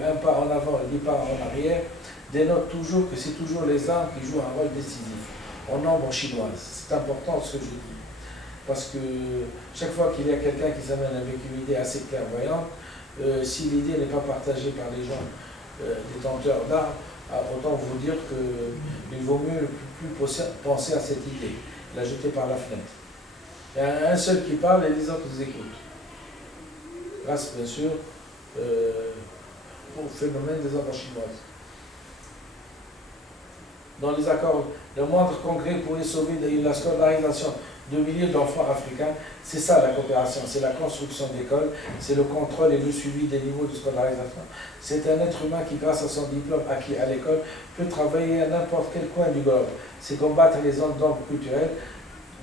qu'un pas en avant et 10 pas en arrière, dénote toujours que c'est toujours les armes qui jouent un rôle décisif en nombre chinoise. C'est important ce que je dis. Parce que chaque fois qu'il y a quelqu'un qui s'amène avec une idée assez clairvoyante, si l'idée n'est pas partagée par les gens détenteurs d'armes, autant vous dire qu'il vaut mieux plus penser à cette idée, la jeter par la fenêtre. Il y a un seul qui parle et les autres les écoutent. Grâce, bien sûr, au phénomène des armes chinoises. Dans les accords, le moindre congrès pourrait sauver la scolarisation de milliers d'enfants africains. C'est ça la coopération, c'est la construction d'écoles, c'est le contrôle et le suivi des niveaux de scolarisation. C'est un être humain qui, grâce à son diplôme acquis à l'école, peut travailler à n'importe quel coin du globe. C'est combattre les zones d'ombre culturelles.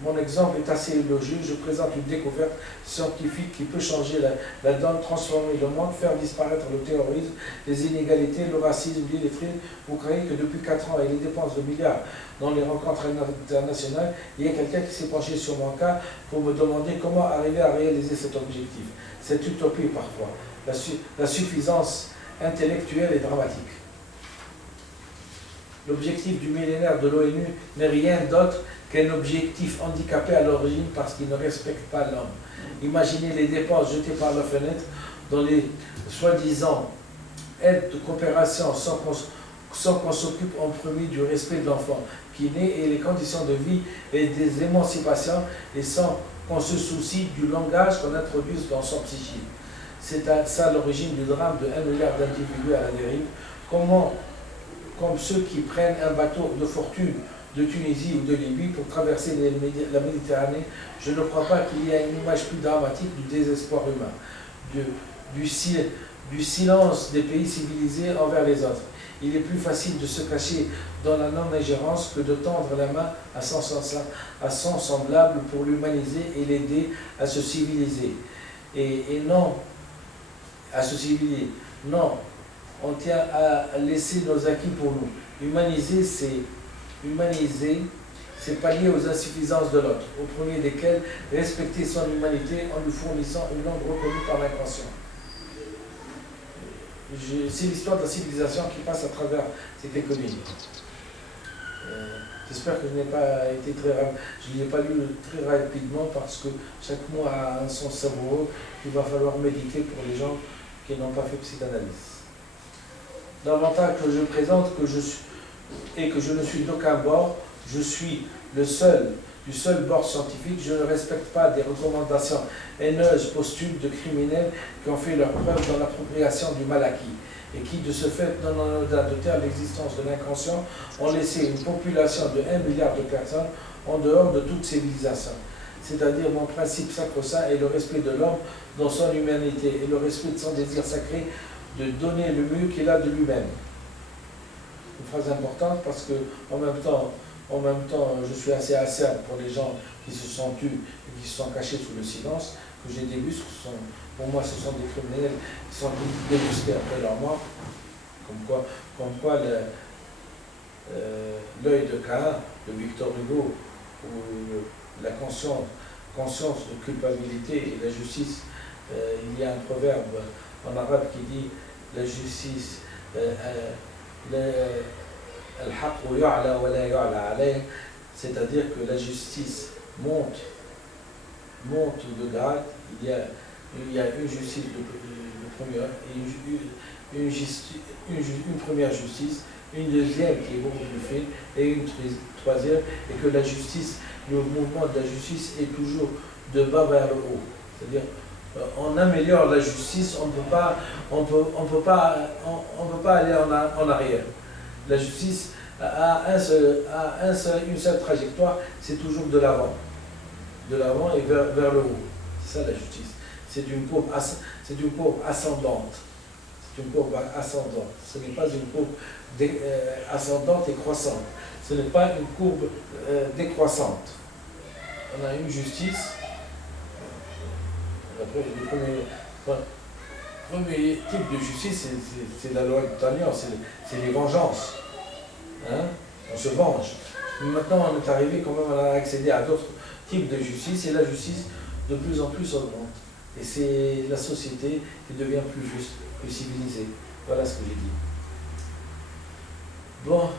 Mon exemple est assez élogieux. Je présente une découverte scientifique qui peut changer la donne, transformer le monde, faire disparaître le terrorisme, les inégalités, le racisme, l'illettrisme. Vous croyez que depuis 4 ans, et les dépenses de milliards dans les rencontres internationales, il y a quelqu'un qui s'est penché sur mon cas pour me demander comment arriver à réaliser cet objectif. Cette utopie parfois. La suffisance intellectuelle est dramatique. L'objectif du millénaire de l'ONU n'est rien d'autre qu'un objectif handicapé à l'origine parce qu'il ne respecte pas l'homme. Imaginez les dépenses jetées par la fenêtre dans les soi-disant aides de coopération sans qu'on s'occupe en premier du respect de l'enfant qui naît et les conditions de vie et des émancipations et sans qu'on se soucie du langage qu'on introduise dans son psychisme. C'est ça l'origine du drame de 1 milliard d'individus à la dérive. Comme ceux qui prennent un bateau de fortune de Tunisie ou de Libye pour traverser la Méditerranée, je ne crois pas qu'il y ait une image plus dramatique du désespoir humain, du silence des pays civilisés envers les autres. Il est plus facile de se cacher dans la non-ingérence que de tendre la main à son semblable pour l'humaniser et l'aider à se civiliser. Et non à se civiliser. Non, on tient à laisser nos acquis pour nous. Humaniser, c'est pallier aux insuffisances de l'autre, au premier desquelles respecter son humanité en lui fournissant une langue reconnue par l'inconscient. C'est l'histoire de la civilisation qui passe à travers cette économie. J'espère que je n'ai pas été je ne l'ai pas lu très rapidement parce que chaque mot a un sens savoureux qu'il va falloir méditer pour les gens qui n'ont pas fait psychanalyse. L'avantage que je présente et que je ne suis d'aucun bord, je suis du seul bord scientifique, je ne respecte pas des recommandations haineuses, posthumes de criminels qui ont fait leur preuve dans l'appropriation du mal acquis et qui, de ce fait, non au-delà de terre l'existence de l'inconscient, ont laissé une population de 1 milliard de personnes en dehors de toute civilisation. C'est-à-dire mon principe sacro-saint est le respect de l'homme dans son humanité et le respect de son désir sacré de donner le mieux qu'il a de lui-même. Une phrase importante parce que en même temps, je suis assez acerbe pour les gens qui se sont tus et qui se sont cachés sous le silence, que j'ai débusqué. Pour moi, ce sont des criminels qui sont débusqués après leur mort. Comme quoi l'œil de Caïn, de Victor Hugo, ou la conscience de culpabilité et la justice, il y a un proverbe en arabe qui dit la justice, c'est-à-dire que la justice monte de grade. Il y a une justice de première et une première justice, une deuxième qui est beaucoup plus fine et une troisième, et que la justice, le mouvement de la justice est toujours de bas vers le haut. C'est-à-dire on améliore la justice, on ne peut pas aller en arrière. La justice a une seule trajectoire, c'est toujours de l'avant et vers le haut. C'est ça la justice. C'est une courbe ascendante. C'est une courbe ascendante. Ce n'est pas une courbe ascendante et croissante. Ce n'est pas une courbe décroissante. On a une justice. Après, le premier type de justice, c'est la loi de Talion, c'est les vengeances. Hein? On se venge. Mais maintenant, on est arrivé quand même à accéder à d'autres types de justice, et la justice de plus en plus augmente. Et c'est la société qui devient plus juste, plus civilisée. Voilà ce que j'ai dit. Bon.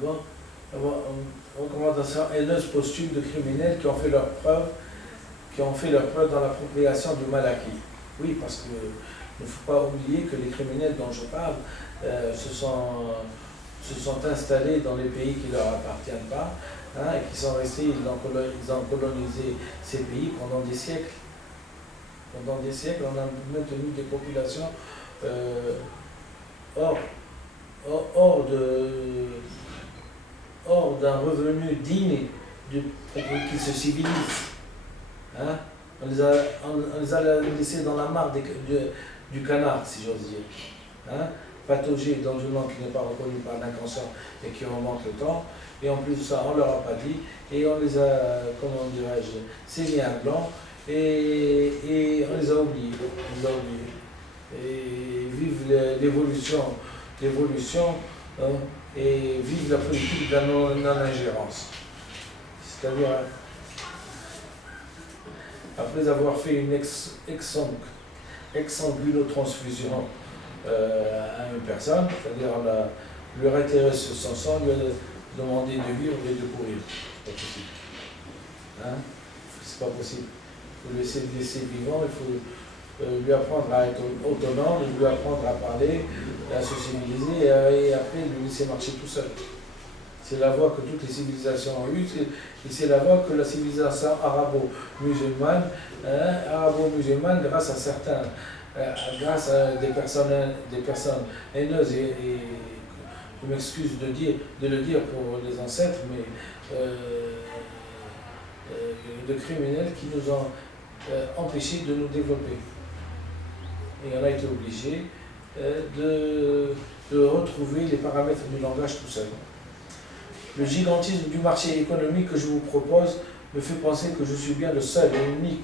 Bon, recommandation haineuse posthume de criminels qui ont fait leur preuve, dans l'appropriation du mal acquis. Oui, parce que il ne faut pas oublier que les criminels dont je parle se sont installés dans les pays qui ne leur appartiennent pas, hein, et qui sont restés, ils ont colonisé ces pays pendant des siècles. Pendant des siècles, on a maintenu des populations hors d'un revenu digne qui se civilisent. Hein? On les a laissés dans la mare du canard, si j'ose dire. Hein? Pataugés dans une langue qui n'est pas reconnue par l'inconscient et qui remonte le temps. Et en plus de ça, on ne leur a pas dit. Et on les a, comment dirais-je, saignés à blanc. Et on les a oubliés. Et vive l'évolution, hein, et vive la politique de la non-ingérence. C'est-à-dire, après avoir fait une exsanguinotransfusion à une personne, c'est-à-dire lui retirer son sang, lui demander de vivre et de courir. C'est pas possible. Hein? C'est pas possible. Il faut le laisser vivant, il faut lui apprendre à être autonome, lui apprendre à parler, à se civiliser et après lui laisser marcher tout seul. C'est la voie que toutes les civilisations ont eue, et c'est la voie que la civilisation arabo-musulmane, grâce à des personnes haineuses, et je m'excuse de le dire pour les ancêtres, mais de criminels qui nous ont empêchés de nous développer. Et on a été obligés de retrouver les paramètres du langage tout seul. Le gigantisme du marché économique que je vous propose me fait penser que je suis bien le seul et unique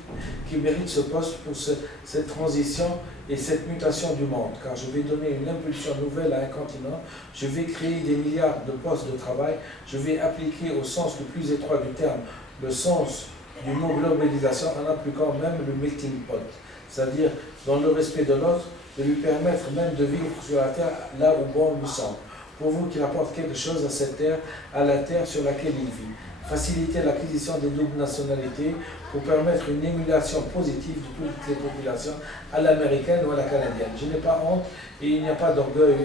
qui mérite ce poste pour cette transition et cette mutation du monde, car je vais donner une impulsion nouvelle à un continent, je vais créer des milliards de postes de travail, je vais appliquer au sens le plus étroit du terme le sens du mot globalisation en appliquant même le melting pot, c'est-à-dire dans le respect de l'autre, de lui permettre même de vivre sur la terre là où bon lui semble. Pour vous qu'il apporte quelque chose à cette terre, à la terre sur laquelle il vit. Faciliter l'acquisition des doubles nationalités pour permettre une émulation positive de toutes les populations à l'américaine ou à la canadienne. Je n'ai pas honte et il n'y a pas d'orgueil.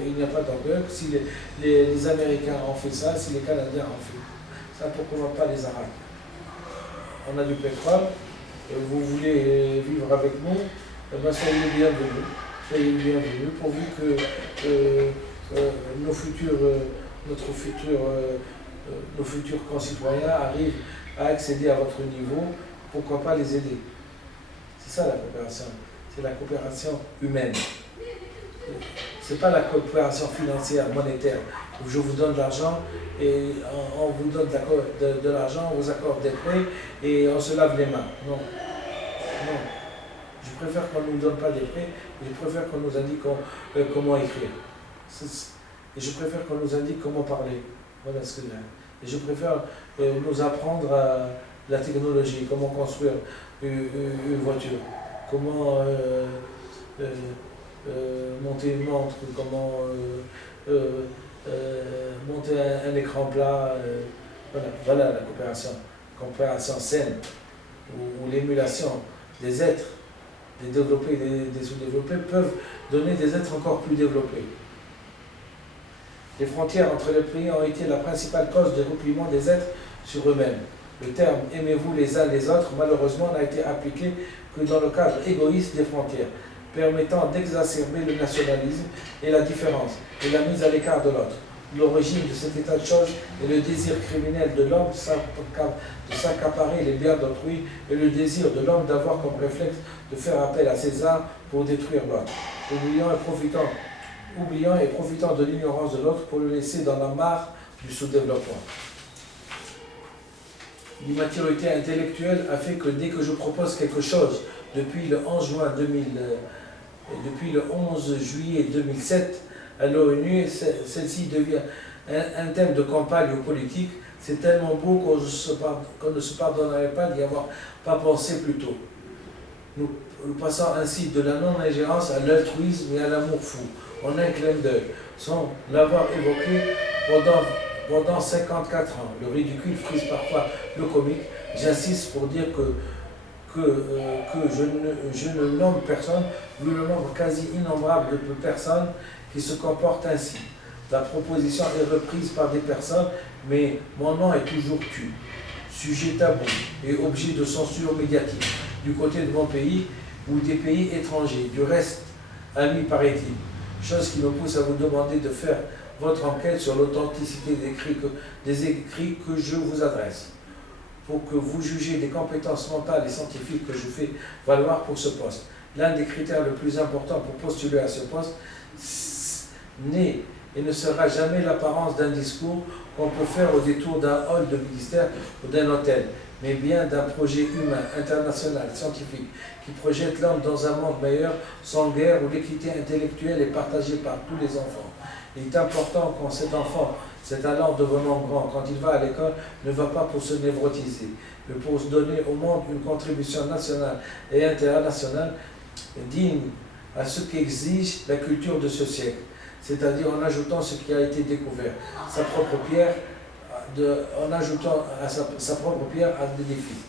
Si les Américains ont fait ça, si les Canadiens ont fait ça, pourquoi pas les Arabes? On a du pétrole, vous voulez vivre avec nous, ben soyez les bienvenus. Soyez les bienvenus pourvu que nos futurs concitoyens arrivent à accéder à votre niveau, pourquoi pas les aider? C'est ça la coopération, c'est la coopération humaine. Ce n'est pas la coopération financière, monétaire, où je vous donne de l'argent et on vous donne de l'argent, on vous accorde des prêts et on se lave les mains. Non. Non. Je préfère qu'on ne nous donne pas des prêts, je préfère qu'on nous indique comment écrire. Et je préfère qu'on nous indique comment parler. Voilà ce que j'ai. Et je préfère nous apprendre la technologie, comment construire une voiture, comment monter une montre, comment monter un écran plat. Voilà la coopération saine, où l'émulation des êtres, des développés et des sous-développés peuvent donner des êtres encore plus développés. Les frontières entre les pays ont été la principale cause de repliement des êtres sur eux-mêmes. Le terme « aimez-vous les uns les autres » malheureusement n'a été appliqué que dans le cadre égoïste des frontières, permettant d'exacerber le nationalisme et la différence, et la mise à l'écart de l'autre. L'origine de cet état de choses est le désir criminel de l'homme de s'accaparer les biens d'autrui et le désir de l'homme d'avoir comme réflexe de faire appel à César pour détruire l'autre, oubliant et profitant de l'ignorance de l'autre pour le laisser dans la mare du sous-développement. L'immaturité intellectuelle a fait que dès que je propose quelque chose, depuis le 11 juin Et depuis le 11 juillet 2007, à l'ONU, celle-ci devient un thème de campagne politique. C'est tellement beau qu'on ne se pardonnerait pas d'y avoir pas pensé plus tôt. Nous passons ainsi de la non-ingérence à l'altruisme et à l'amour fou, en un clin d'œil, sans l'avoir évoqué pendant 54 ans. Le ridicule frise parfois le comique. J'insiste pour dire que je ne nomme personne, vu le nombre quasi innombrable de personnes qui se comportent ainsi. La proposition est reprise par des personnes, mais mon nom est toujours tu. Sujet tabou et objet de censure médiatique, du côté de mon pays ou des pays étrangers. Du reste, amis, paraît-il, chose qui me pousse à vous demander de faire votre enquête sur l'authenticité des écrits que je vous adresse, pour que vous jugiez des compétences mentales et scientifiques que je fais valoir pour ce poste. L'un des critères les plus importants pour postuler à ce poste n'est et ne sera jamais l'apparence d'un discours qu'on peut faire au détour d'un hall de ministère ou d'un hôtel, mais bien d'un projet humain, international, scientifique, qui projette l'homme dans un monde meilleur, sans guerre, où l'équité intellectuelle est partagée par tous les enfants. Il est important quand cet enfant, cet allant devenant grand, quand il va à l'école, ne va pas pour se névrotiser, mais pour se donner au monde une contribution nationale et internationale digne à ce qu'exige la culture de ce siècle, c'est-à-dire en ajoutant ce qui a été découvert, sa propre pierre, en ajoutant sa propre pierre à des défis.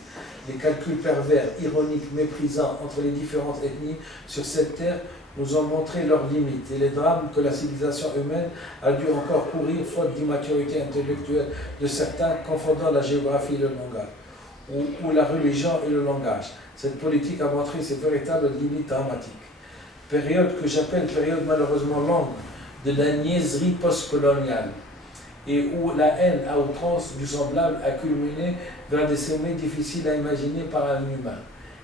Les calculs pervers, ironiques, méprisants entre les différentes ethnies sur cette terre nous ont montré leurs limites et les drames que la civilisation humaine a dû encore courir faute d'immaturité intellectuelle de certains, confondant la géographie et le langage, ou la religion et le langage. Cette politique a montré ses véritables limites dramatiques. Période que j'appelle période malheureusement longue de la niaiserie postcoloniale, et où la haine à outrance du semblable a culminé vers des sommets difficiles à imaginer par un humain.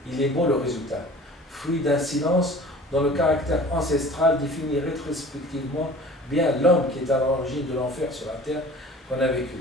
Il est beau le résultat, fruit d'un silence dont le caractère ancestral définit rétrospectivement bien l'homme qui est à l'origine de l'enfer sur la terre qu'on a vécu.